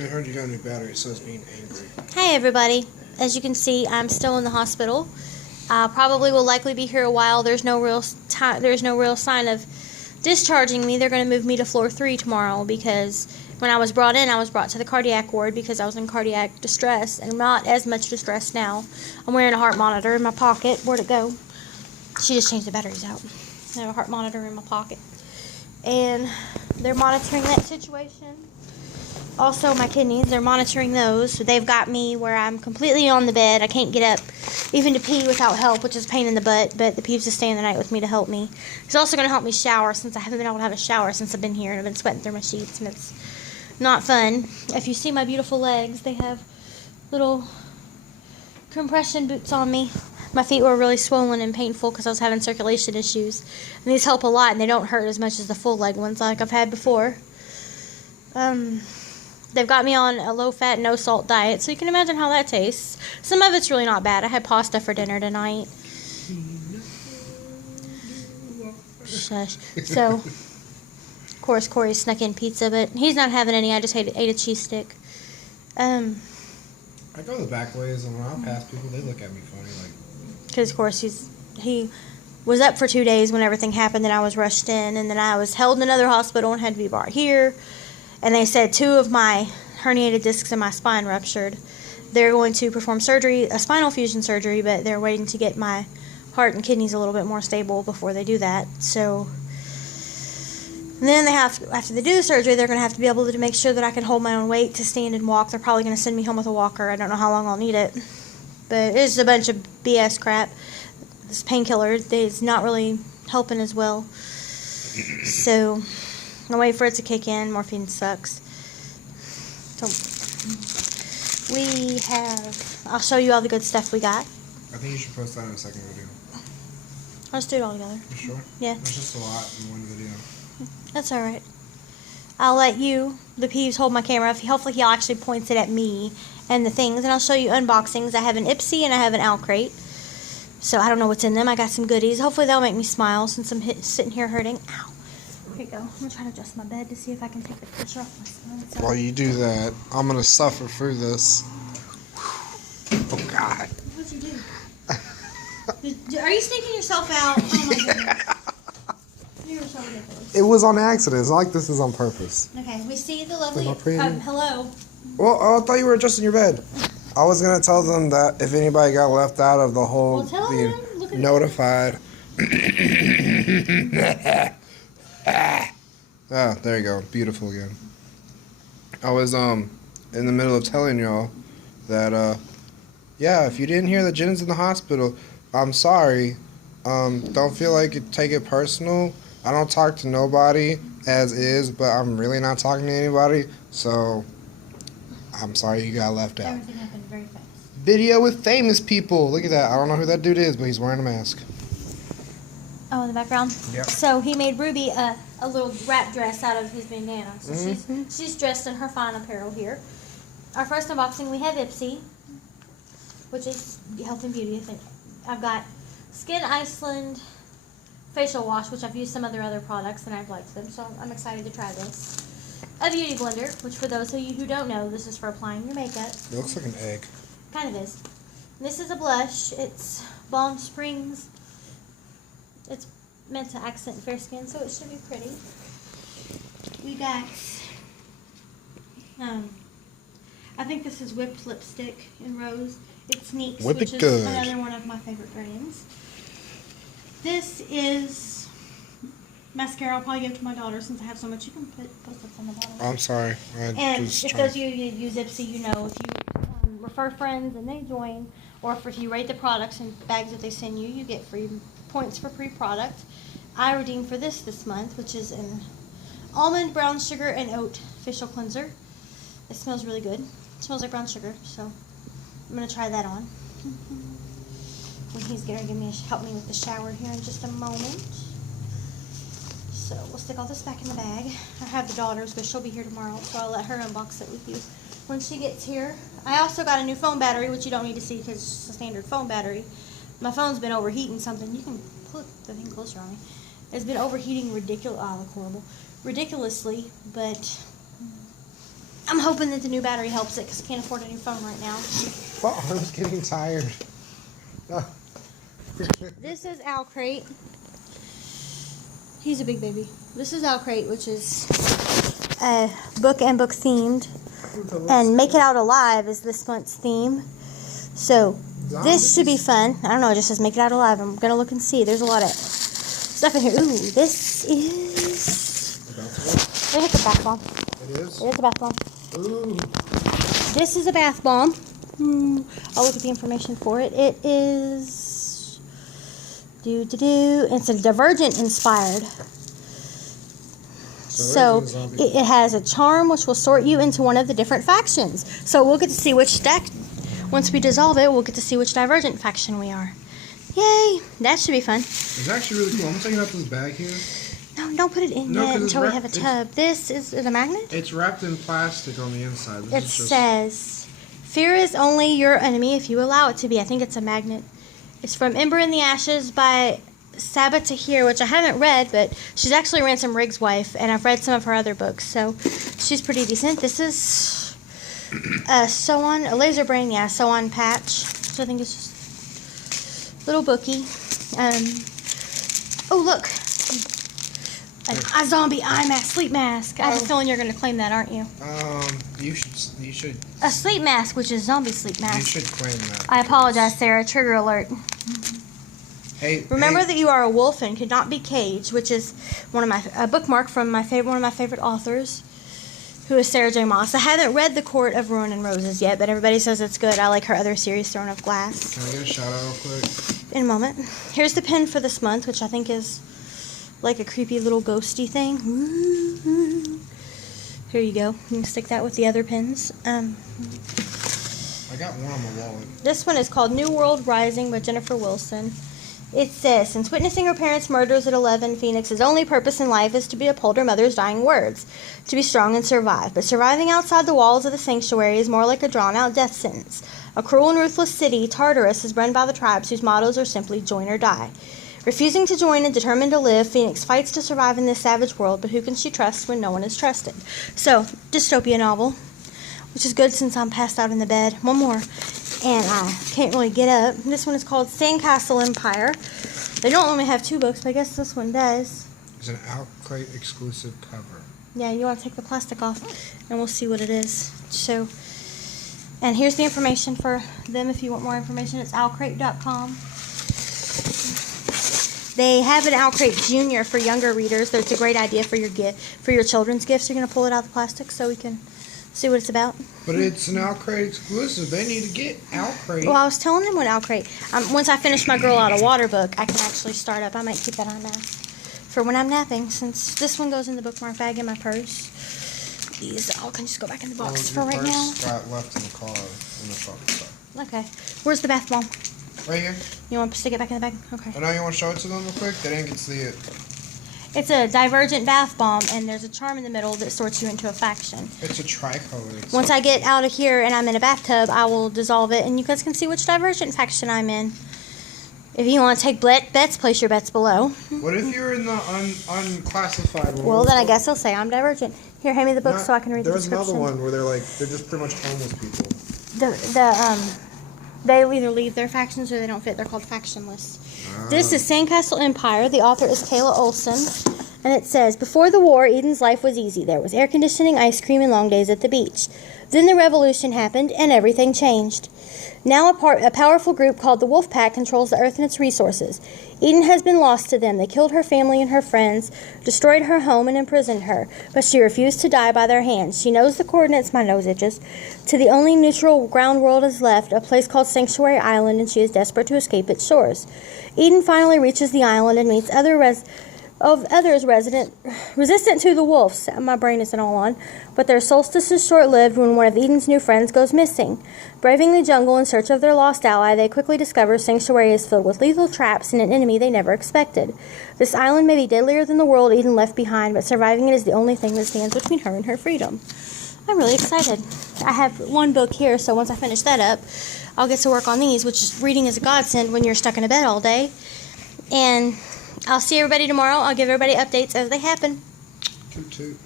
I heard you got a new battery, so it's being angry. Hey everybody. As you can see, I'm still in the hospital. Probably will likely be here a while. There's no real sign of discharging me. They're going to move me to floor 3 tomorrow because when I was brought in, I was brought to the cardiac ward because I was in cardiac distress and not as much distress now. I'm wearing a heart monitor in my pocket. Where'd it go? She just changed the batteries out. I have a heart monitor in my pocket. And they're monitoring that situation. Also, my kidneys, they're monitoring those. So they've got me where I'm completely on the bed. I can't get up even to pee without help, which is a pain in the butt, but the peeps is staying the night with me to help me. He's also going to help me shower since I haven't been able to have a shower since I've been here, and I've been sweating through my sheets, and it's not fun. If you see my beautiful legs, they have little compression boots on me. My feet were really swollen and painful because I was having circulation issues. And these help a lot, and they don't hurt as much as the full leg ones like I've had before. They've got me on a low-fat, no-salt diet, so you can imagine how that tastes. Some of it's really not bad. I had pasta for dinner tonight. Shush. So, of course, Corey snuck in pizza, but he's not having any. I just ate a cheese stick. I go the back ways, and when I pass people, they look at me funny, like... Because, of course, he was up for 2 days when everything happened, and I was rushed in, and then I was held in another hospital and had to be brought here. And they said 2 of my herniated discs in my spine ruptured. They're going to perform surgery, a spinal fusion surgery, but they're waiting to get my heart and kidneys a little bit more stable before they do that. So then after they do the surgery, they're going to have to be able to make sure that I can hold my own weight to stand and walk. They're probably going to send me home with a walker. I don't know how long I'll need it. But it's a bunch of BS crap. This painkiller is not really helping as well. So I'll wait for it to kick in. Morphine sucks. So I'll show you all the good stuff we got. I think you should post that in a second video. Let's do it all together. You sure? Yeah. It's just a lot in one video. That's alright. I'll let you, the peeves, hold my camera. Hopefully he actually points it at me and the things. And I'll show you unboxings. I have an Ipsy and I have an Alcrate. So I don't know what's in them. I got some goodies. Hopefully they'll make me smile since I'm sitting here hurting. Ow. Here you go. I'm going to try to adjust my bed to see if I can take the pressure off my spine. While you do that, I'm going to suffer through this. Oh, God. What'd you do? Are you sneaking yourself out? Oh, my goodness. You were so ridiculous. It was on accident. It's not like this is on purpose. Okay, we see the lovely... hello. Well, I thought you were adjusting your bed. I was going to tell them that if anybody got left out of the whole... Well, tell them. Look at notified. Ah, there you go. Beautiful again. I was in the middle of telling y'all that yeah, if you didn't hear that Jen's in the hospital, I'm sorry. Don't feel like you take it personal. I don't talk to nobody as is, but I'm really not talking to anybody, so I'm sorry you got left out. Everything happened very fast. Video with famous people. Look at that. I don't know who that dude is, but he's wearing a mask. Oh, in the background? Yep. So he made Ruby a little wrap dress out of his bandana. So she's dressed in her fine apparel here. Our first unboxing, we have Ipsy, which is health and beauty. I think I've got Skin Iceland facial wash, which I've used some of their other products and I've liked them, so I'm excited to try this. A beauty blender, which for those of you who don't know, this is for applying your makeup. It looks like an egg. Kind of is. And this is a blush. It's Balm Springs. It's meant to accent fair skin, so it should be pretty. We got, I think this is Whipped Lipstick in Rose. It's Sneaks, Whip which it is good. another one of my favorite brands. This is mascara. I'll probably give to my daughter since I have so much. You can put Post-its on the bottom. I'm sorry. And if those of you who use Ipsy, you know if you refer friends and they join, or if you rate the products and bags that they send you, you get free points for free product. I redeemed for this month, which is an almond, brown sugar, and oat facial cleanser. It smells really good. It smells like brown sugar, so I'm going to try that on. And he's going to help me with the shower here in just a moment. So we'll stick all this back in the bag. I have the daughters, but she'll be here tomorrow, so I'll let her unbox it with you when she gets here. I also got a new phone battery, which you don't need to see because it's a standard phone battery. My phone's been overheating something. You can put the thing closer on me. It's been overheating ridiculously, but I'm hoping that the new battery helps it because I can't afford a new phone right now. My arm's getting tired. This is Owl Crate. He's a big baby. This is Owl Crate, which is book and book themed. And Make It Out Alive is this month's theme. So this should be fun. I don't know, it just says Make It Out Alive. I'm going to look and see. There's a lot of stuff in here. Ooh, this is... I think it's a bath bomb. It is? It is a bath bomb. Ooh. This is a bath bomb. I'll look at the information for it. It is... It's a Divergent inspired. So it has a charm which will sort you into one of the different factions. So we'll get to see which deck, once we dissolve it, we'll get to see which Divergent faction we are. Yay! That should be fun. It's actually really cool. I'm going to take out this bag here. No, don't put it in No, yet 'cause it's until we wrapped- have a tub. This is it a magnet? It's wrapped in plastic on the inside. It says, "Fear is only your enemy if you allow it to be." I think it's a magnet. It's from Ember in the Ashes by Sabah Tahir, which I haven't read, but she's actually Ransom Riggs' wife, and I've read some of her other books, so she's pretty decent. This is a laser brain, sew-on patch. So I think it's just a little bookie. Oh, look. A zombie eye mask, sleep mask. I have a feeling you're going to claim that, aren't you? You should. A sleep mask, which is zombie sleep mask. You should claim that. I apologize, Sarah. Trigger alert. Hey, Remember that you are a wolf and could not be caged, which is a bookmark from one of my favorite authors, who is Sarah J. Maas. I haven't read The Court of Ruin and Roses yet, but everybody says it's good. I like her other series, Throne of Glass. Can I get a shout out real quick? In a moment. Here's the pin for this month, which I think is like a creepy little ghosty thing. Here you go. You can stick that with the other pins. I got one on my wallet. This one is called New World Rising by Jennifer Wilson. It says, since witnessing her parents' murders at 11, Phoenix's only purpose in life is to uphold her mother's dying words, to be strong and survive. But surviving outside the walls of the sanctuary is more like a drawn-out death sentence. A cruel and ruthless city, Tartarus, is run by the tribes whose mottos are simply join or die. Refusing to join and determined to live, Phoenix fights to survive in this savage world, but who can she trust when no one is trusted? So, dystopia novel, which is good since I'm passed out in the bed. One more, and I can't really get up. This one is called Sandcastle Empire. They don't only have 2 books, but I guess this one does. It's an Owl Crate exclusive cover. Yeah, you want to take the plastic off, and we'll see what it is. So, and here's the information for them if you want more information. It's owlcrate.com. They have an Owl Crate Junior for younger readers. That's a great idea for your gift, for your children's gifts. You're going to pull it out of the plastic so we can see what it's about. But it's an Owl Crate exclusive. They need to get Owl Crate. Well, I was telling them what Owl Crate. Once I finish my Girl Out of Water book, I can actually start up. I might keep that on mask for when I'm napping, since this one goes in the bookmark bag in my purse. These all can just go back in the box for right now. Got left in the car in the truck. So. Okay. Where's the bath bomb? Right here. You want to stick it back in the bag? Okay. I know you want to show it to them real quick. They didn't get to see it. It's a Divergent bath bomb, and there's a charm in the middle that sorts you into a faction. It's a tricolor. Once I get out of here and I'm in a bathtub, I will dissolve it, and you guys can see which Divergent faction I'm in. If you want to take bets, place your bets below. What if you're in the unclassified one? Well, then I guess I'll say I'm Divergent. Here, hand me the book so I can read the There's description. another one where they're just pretty much homeless people. They either leave their factions or they don't fit. They're called factionless. This is Sandcastle Empire. The author is Kayla Olson. And it says, before the war, Eden's life was easy. There was air conditioning, ice cream, and long days at the beach. Then the revolution happened, and everything changed. Now a powerful group called the Wolf Pack controls the earth and its resources. Eden has been lost to them. They killed her family and her friends, destroyed her home, and imprisoned her. But she refused to die by their hands. She knows the coordinates, my nose itches, to the only neutral ground world is left, a place called Sanctuary Island, and she is desperate to escape its shores. Eden finally reaches the island and meets others resistant to the wolves. My brain isn't all on. But their solstice is short-lived when one of Eden's new friends goes missing. Braving the jungle in search of their lost ally, they quickly discover Sanctuary is filled with lethal traps and an enemy they never expected. This island may be deadlier than the world Eden left behind, but surviving it is the only thing that stands between her and her freedom. I'm really excited. I have 1 book here, so once I finish that up, I'll get to work on these, which reading is a godsend when you're stuck in a bed all day. And I'll see everybody tomorrow. I'll give everybody updates as they happen. Toot toot.